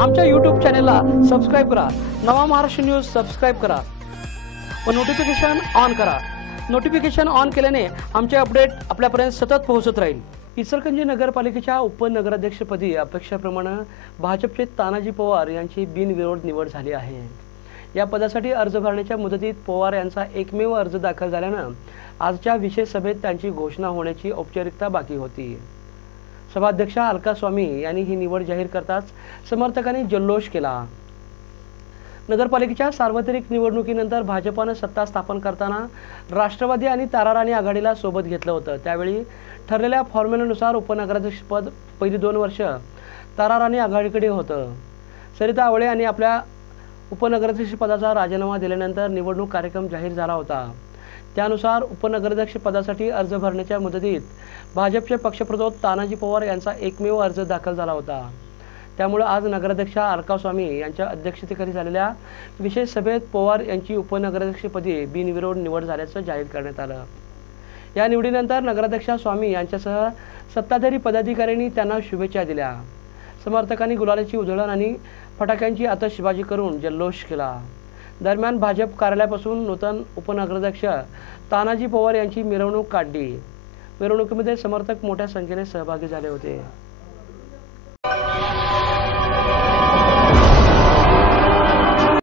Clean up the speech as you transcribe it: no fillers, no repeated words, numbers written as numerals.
आमच्या YouTube चॅनलला subscribe करा। नवा महाराष्ट्र न्यूज सबस्क्राइब करा व नोटिफिकेशन ऑन करा। नोटिफिकेशन ऑन केल्याने आमचे अपडेट आपल्यापर्यंत सतत पोहोचत राहील। इचलकरंजी नगरपालिकेच्या उपनगराध्यक्षपदी अपेक्षेप्रमाणे भाजपचे तानाजी पवार यांची बिनविरोध निवड झाली आहे। या पदासाठी अर्ज भरण्याच्या मुदतीत पवार यांचा एकमेव अर्ज दाखल झाल्याने आजच्या विशेष सभेत त्यांची घोषणा होण्याची औपचारिकता बाकी होती। सभाध्यक्षा अलका स्वामी यांनी ही निवड जाहीर करताच समर्थकांनी जल्लोष केला। नगरपालिकेच्या सार्वत्रिक निवडणुकीनंतर भाजपने सत्ता स्थापन करताना राष्ट्रवादी आणि तारा राणी आघाडीला सोबत घेतलं होतं। त्यावेळी ठरलेल्या फॉर्म्युल्यानुसार उपनगराध्यक्षपद पहिली 2 वर्ष तारा राणी आघाडीकडे होतं। सरिता आवळे यांनी आपल्या उपनगराध्यक्षपदाचा राजीनामा दिल्यानंतर निवडणूक कार्यक्रम जाहीर झाला होता। त्यानुसार उपनगराध्यक्षपदासाठी अर्ज भरण्याच्या मुदतीत भाजपचे पक्षप्रतोद तानाजी पवार यांचा एकमेव अर्ज दाखल झाला होता। त्यामुळे आज नगराध्यक्षा अलका स्वामी यांच्या अध्यक्षतेखाली झालेल्या विशेष सभेत पवार यांची उपनगराध्यक्षपदी बिनविरोध निवड झाल्याचं जाहीर करण्यात आलं। या निवडीनंतर नगराध्यक्षा स्वामी यांच्यासह सत्ताधारी पदाधिकाऱ्यांनी त्यांना शुभेच्छा दिल्या। समर्थकांनी गुलालाची उधळण आणि फटाक्यांची आतषबाजी करून जल्लोष केला। दरम्यान भाजप कार्यालयापासून नूतन उपनगराध्यक्ष तानाजी पवार यांची मिरवणूक काढली। मिरवणुकीमध्ये समर्थक मोठ्या संख्येने सहभागी झाले होते।